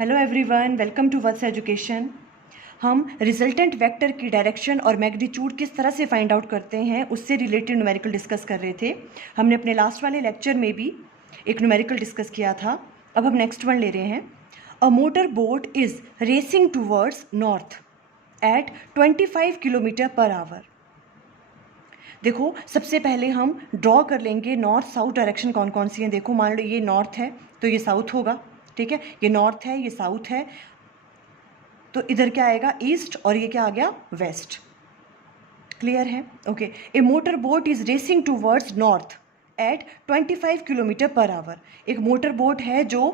Hello everyone, welcome to Vats education. हम resultant vector की direction और मैग्नीट्यूड किस तरह से फाइंड आउट करते हैं उससे रिलेटेड न्यूमेरिकल डिस्कस कर रहे थे। हमने अपने लास्ट वाले लेक्चर में भी एक न्यूमेरिकल डिस्कस किया था। अब हम नेक्स्ट वन ले रहे हैं। A motor boat is racing towards north at 25 kilometre per hour. देखो, सबसे पहले हम ड्रॉ कर लेंगे नॉर्थ साउथ डायरेक्शन कौन कौन सी हैं। देखो, मान लो ये नॉर्थ है तो ये साउथ होगा, ठीक है। ये नॉर्थ है, ये साउथ है, तो इधर क्या आएगा, ईस्ट, और ये क्या आ गया, वेस्ट। क्लियर है? Okay. A motor boat is racing towards north at 25 kilometre per hour. एक मोटर बोट है जो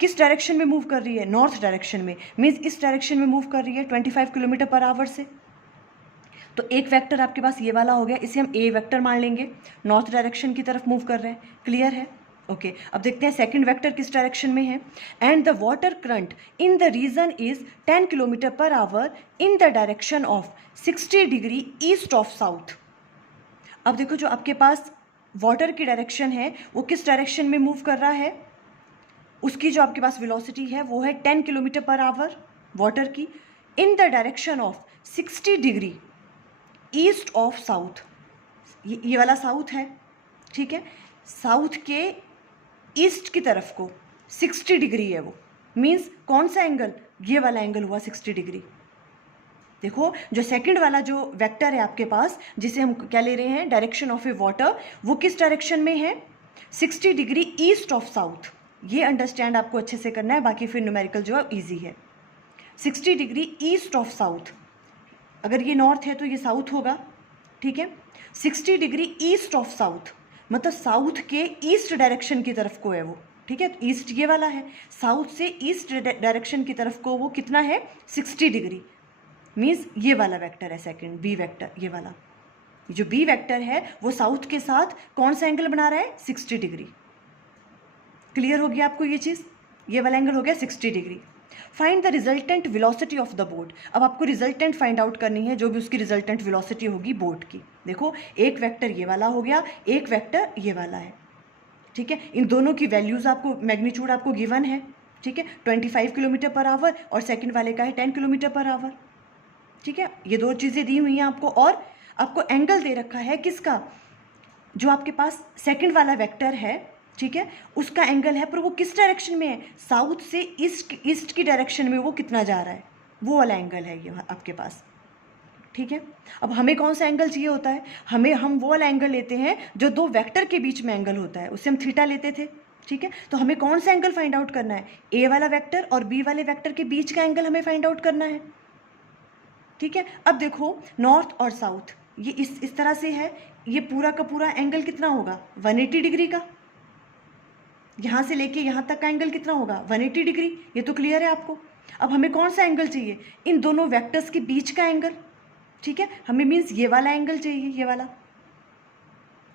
किस डायरेक्शन में मूव कर रही है, नॉर्थ डायरेक्शन में, मीन्स इस डायरेक्शन में मूव कर रही है 25 किलोमीटर पर आवर से। तो एक वेक्टर आपके पास ये वाला हो गया, इसे हम ए वेक्टर मान लेंगे, नॉर्थ डायरेक्शन की तरफ मूव कर रहे हैं। क्लियर है? ओके। अब देखते हैं सेकंड वेक्टर किस डायरेक्शन में है। And the water current in the region is 10 kilometre per hour in the direction of 60 degree east of south. अब देखो, जो आपके पास वाटर की डायरेक्शन है वो किस डायरेक्शन में मूव कर रहा है, उसकी जो आपके पास वेलोसिटी है वो है 10 किलोमीटर पर आवर वाटर की, इन the direction of 60 degree east of south. ये वाला साउथ है, ठीक है। साउथ के ईस्ट की तरफ को 60 डिग्री है वो, मीन्स कौन सा एंगल, ये वाला एंगल हुआ 60 डिग्री। देखो, जो सेकंड वाला जो वेक्टर है आपके पास, जिसे हम क्या ले रहे हैं, डायरेक्शन ऑफ ए वाटर, वो किस डायरेक्शन में है, 60 डिग्री ईस्ट ऑफ साउथ। ये अंडरस्टैंड आपको अच्छे से करना है, बाकी फिर न्यूमेरिकल जो है ईजी है। 60 डिग्री ईस्ट ऑफ साउथ, अगर ये नॉर्थ है तो ये साउथ होगा, ठीक है। 60 डिग्री ईस्ट ऑफ साउथ मतलब साउथ के ईस्ट डायरेक्शन की तरफ को है वो, ठीक है। ईस्ट ये वाला है, साउथ से ईस्ट डायरेक्शन की तरफ को वो कितना है, 60 डिग्री, मीन्स ये वाला वेक्टर है सेकंड, बी वेक्टर। ये वाला जो बी वेक्टर है वो साउथ के साथ कौन सा एंगल बना रहा है, 60 डिग्री। क्लियर हो गया आपको ये चीज़? ये वाला एंगल हो गया 60 degree. Find the resultant velocity of the boat. अब आपको रिजल्टेंट फाइंड आउट करनी है, जो भी उसकी रिजल्टेंट वेलोसिटी होगी बोट की। देखो, एक वेक्टर ये वाला हो गया, एक वेक्टर ये वाला है, ठीक है। इन दोनों की वैल्यूज़ आपको, मैग्नीट्यूड आपको गिवन है, ठीक है। 25 किलोमीटर पर आवर और सेकंड वाले का है 10 किलोमीटर पर आवर, ठीक है। ये दो चीज़ें दी हुई हैं आपको, और आपको एंगल दे रखा है किसका, जो आपके पास सेकंड वाला वेक्टर है, ठीक है, उसका एंगल है, पर वो किस डायरेक्शन में है, साउथ से ईस्ट की डायरेक्शन में वो कितना जा रहा है, वो वाला एंगल है ये आपके पास, ठीक है। अब हमें कौन सा एंगल चाहिए होता है, हम वो वाला एंगल लेते हैं जो दो वेक्टर के बीच में एंगल होता है, उससे हम थीटा लेते थे, ठीक है। तो हमें कौन सा एंगल फाइंड आउट करना है, ए वाला वेक्टर और बी वाले वेक्टर के बीच का एंगल हमें फाइंड आउट करना है, ठीक है। अब देखो, नॉर्थ और साउथ ये इस तरह से है, ये पूरा का पूरा एंगल कितना होगा, 180 डिग्री का। यहाँ से लेके यहाँ तक का एंगल कितना होगा, 180 डिग्री। ये तो क्लियर है आपको। अब हमें कौन सा एंगल चाहिए, इन दोनों वेक्टर्स के बीच का एंगल, ठीक है। हमें मीन्स ये वाला एंगल चाहिए, ये वाला।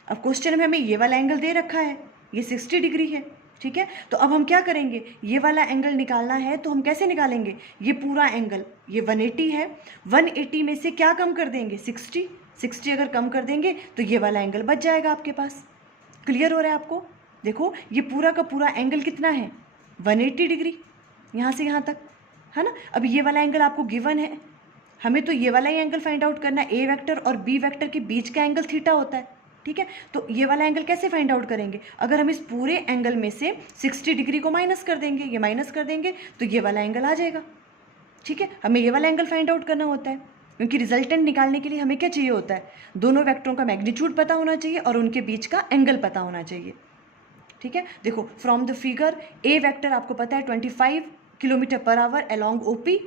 अब क्वेश्चन में हमें ये वाला एंगल दे रखा है, ये 60 डिग्री है, ठीक है। तो अब हम क्या करेंगे, ये वाला एंगल निकालना है, तो हम कैसे निकालेंगे, ये पूरा एंगल, ये 180 है, 180 में से क्या कम कर देंगे, 60 अगर कम कर देंगे तो ये वाला एंगल बच जाएगा आपके पास। क्लियर हो रहा है आपको? देखो, ये पूरा का पूरा एंगल कितना है, 180 डिग्री, यहाँ से यहाँ तक, है ना। अब ये वाला एंगल आपको गिवन है, हमें तो ये वाला ही एंगल फाइंड आउट करना है। ए वेक्टर और बी वेक्टर के बीच का एंगल थीटा होता है, ठीक है। तो ये वाला एंगल कैसे फाइंड आउट करेंगे, अगर हम इस पूरे एंगल में से 60 डिग्री को माइनस कर देंगे, ये माइनस कर देंगे तो ये वाला एंगल आ जाएगा, ठीक है। हमें ये वाला एंगल फाइंड आउट करना होता है, क्योंकि रिजल्टेंट निकालने के लिए हमें क्या चाहिए होता है, दोनों वेक्टरों का मैग्नीट्यूड पता होना चाहिए और उनके बीच का एंगल पता होना चाहिए, ठीक है। देखो, from the figure, A vector आपको पता है 25 kilometre per our along OP,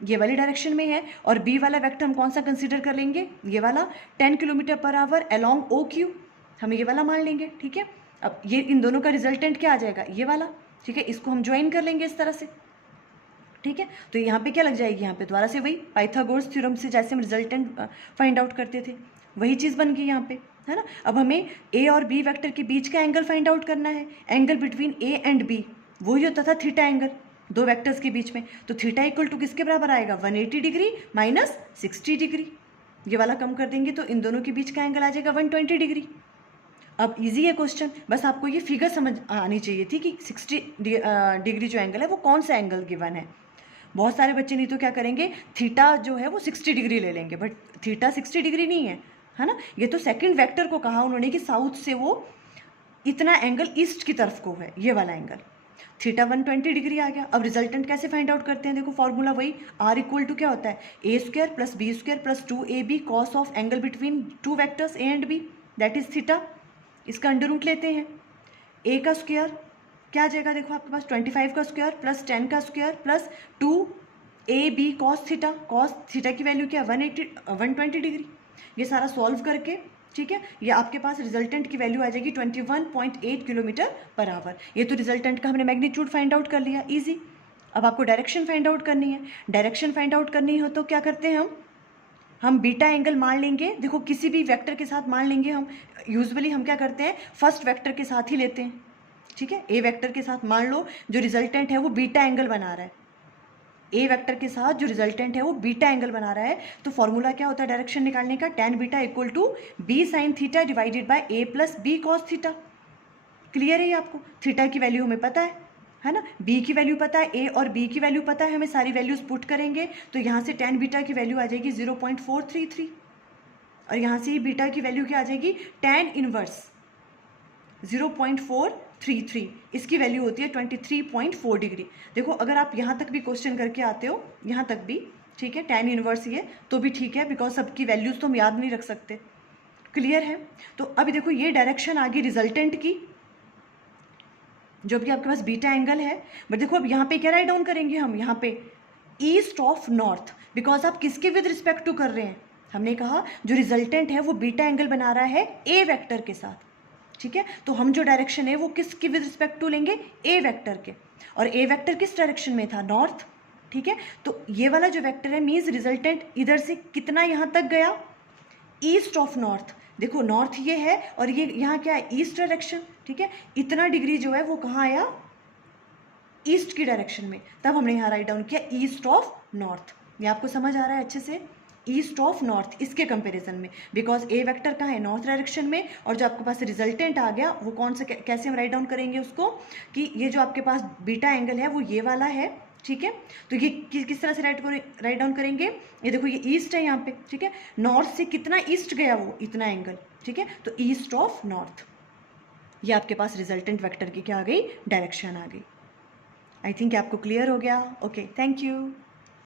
ये वाली डायरेक्शन में है, और बी वाला वेक्टर हम कौन सा कंसीडर कर लेंगे, ये वाला 10 kilometre per our along O Q, हम ये वाला मान लेंगे, ठीक है। अब ये इन दोनों का रिजल्टेंट क्या आ जाएगा, ये वाला, ठीक है। इसको हम ज्वाइन कर लेंगे इस तरह से, ठीक है। तो यहाँ पे क्या लग जाएगी, यहाँ पे दोबारा से वही पाइथागोरस थ्योरम से जैसे हम रिजल्टेंट फाइंड आउट करते थे, वही चीज़ बन गई यहाँ पे, है ना। अब हमें ए और बी वेक्टर के बीच का एंगल फाइंड आउट करना है, angle between A and B वही होता था थीटा एंगल, दो वेक्टर्स के बीच में। तो थीटा इक्वल टू किसके बराबर आएगा, 180 डिग्री माइनस 60 डिग्री। ये वाला कम कर देंगे तो इन दोनों के बीच का एंगल आ जाएगा 120 डिग्री। अब इजी है क्वेश्चन, बस आपको ये फिगर समझ आनी चाहिए थी कि 60 डिग्री जो एंगल है वो कौन सा एंगल गिवन है। बहुत सारे बच्चे नहीं तो क्या करेंगे, थीटा जो है वो 60 डिग्री ले लेंगे, बट थीटा 60 डिग्री नहीं है ना। ये तो सेकंड वेक्टर को कहा उन्होंने कि साउथ से वो इतना एंगल ईस्ट की तरफ को है, ये वाला एंगल। थीटा 120 डिग्री आ गया। अब रिजल्टेंट कैसे फाइंड आउट करते हैं, देखो फॉर्मूला वही, आर इक्वल टू क्या होता है, A square plus B square plus 2ab cos of angle between two vectors A and B, that is theta. इसका अंडर रूट लेते हैं, ए का स्क्वायर क्या आ जाएगा, देखो आपके पास 25 का स्क्वायर प्लस 10 का square plus 2ab cos theta की वैल्यू क्या, 120 डिग्री। ये सारा सॉल्व करके, ठीक है, ये आपके पास रिजल्टेंट की वैल्यू आ जाएगी 21.8 किलोमीटर पर आवर। ये तो रिजल्टेंट का हमने मैग्नीट्यूड फाइंड आउट कर लिया, इजी। अब आपको डायरेक्शन फाइंड आउट करनी है। डायरेक्शन फाइंड आउट करनी हो तो क्या करते हैं हम बीटा एंगल मान लेंगे, देखो किसी भी वेक्टर के साथ मान लेंगे हम। यूजुअली हम क्या करते हैं, फर्स्ट वेक्टर के साथ ही लेते हैं, ठीक है। ए वेक्टर के साथ मान लो जो रिजल्टेंट है वो बीटा एंगल बना रहा है, ए वेक्टर के साथ जो रिजल्टेंट है वो बीटा एंगल बना रहा है, तो फॉर्मूला क्या होता है डायरेक्शन निकालने का, tan beta equal to B sine theta divided by A plus B cos theta. Clear है ये आपको, थीटा की वैल्यू हमें पता है ना, बी की वैल्यू पता है, ए और बी की वैल्यू पता है, हमें सारी वैल्यूज पुट करेंगे तो यहाँ से tan बीटा की वैल्यू आ जाएगी 0.433 और यहाँ से बीटा की वैल्यू क्या आ जाएगी, tan इनवर्स 0.433, इसकी वैल्यू होती है 23.4 डिग्री। देखो अगर आप यहाँ तक भी क्वेश्चन करके आते हो, यहाँ तक भी ठीक है, tan इनवर्स ये तो भी ठीक है, बिकॉज सबकी वैल्यूज तो हम याद नहीं रख सकते। क्लियर है, तो अभी देखो ये डायरेक्शन आ गई रिजल्टेंट की, जो भी आपके पास बीटा एंगल है। बट देखो अब यहाँ पे क्या राइट डाउन करेंगे हम, यहाँ पे ईस्ट ऑफ नॉर्थ, बिकॉज आप किसके विद रिस्पेक्ट टू कर रहे हैं, हमने कहा जो रिजल्टेंट है वो बीटा एंगल बना रहा है ए वेक्टर के साथ, ठीक है। तो हम जो डायरेक्शन है वो किसके विद रिस्पेक्ट टू लेंगे, ए वेक्टर के, और ए वेक्टर किस डायरेक्शन में था, नॉर्थ, ठीक है। तो ये वाला जो वेक्टर है मीन्स रिजल्टेंट इधर से कितना यहाँ तक गया, ईस्ट ऑफ नॉर्थ। देखो नॉर्थ ये है और ये यहाँ क्या है, ईस्ट डायरेक्शन, ठीक है। इतना डिग्री जो है वो कहाँ आया, ईस्ट की डायरेक्शन में, तब हमने यहाँ राइट डाउन किया ईस्ट ऑफ नॉर्थ। ये आपको समझ आ रहा है अच्छे से, ईस्ट ऑफ नॉर्थ इसके कंपैरिजन में, बिकॉज ए वेक्टर कहाँ है, नॉर्थ डायरेक्शन में, और जो आपके पास रिजल्टेंट आ गया वो कौन सा, कैसे हम राइट डाउन करेंगे उसको, कि ये जो आपके पास बीटा एंगल है वो ये वाला है, ठीक है। तो ये किस तरह से राइट डाउन करेंगे, ये देखो ये ईस्ट है यहाँ पे, ठीक है, नॉर्थ से कितना ईस्ट गया वो इतना एंगल, ठीक है, तो ईस्ट ऑफ नॉर्थ। ये आपके पास रिजल्टेंट वेक्टर की क्या आ गई, डायरेक्शन आ गई। आई थिंक आपको क्लियर हो गया। Okay, thank you.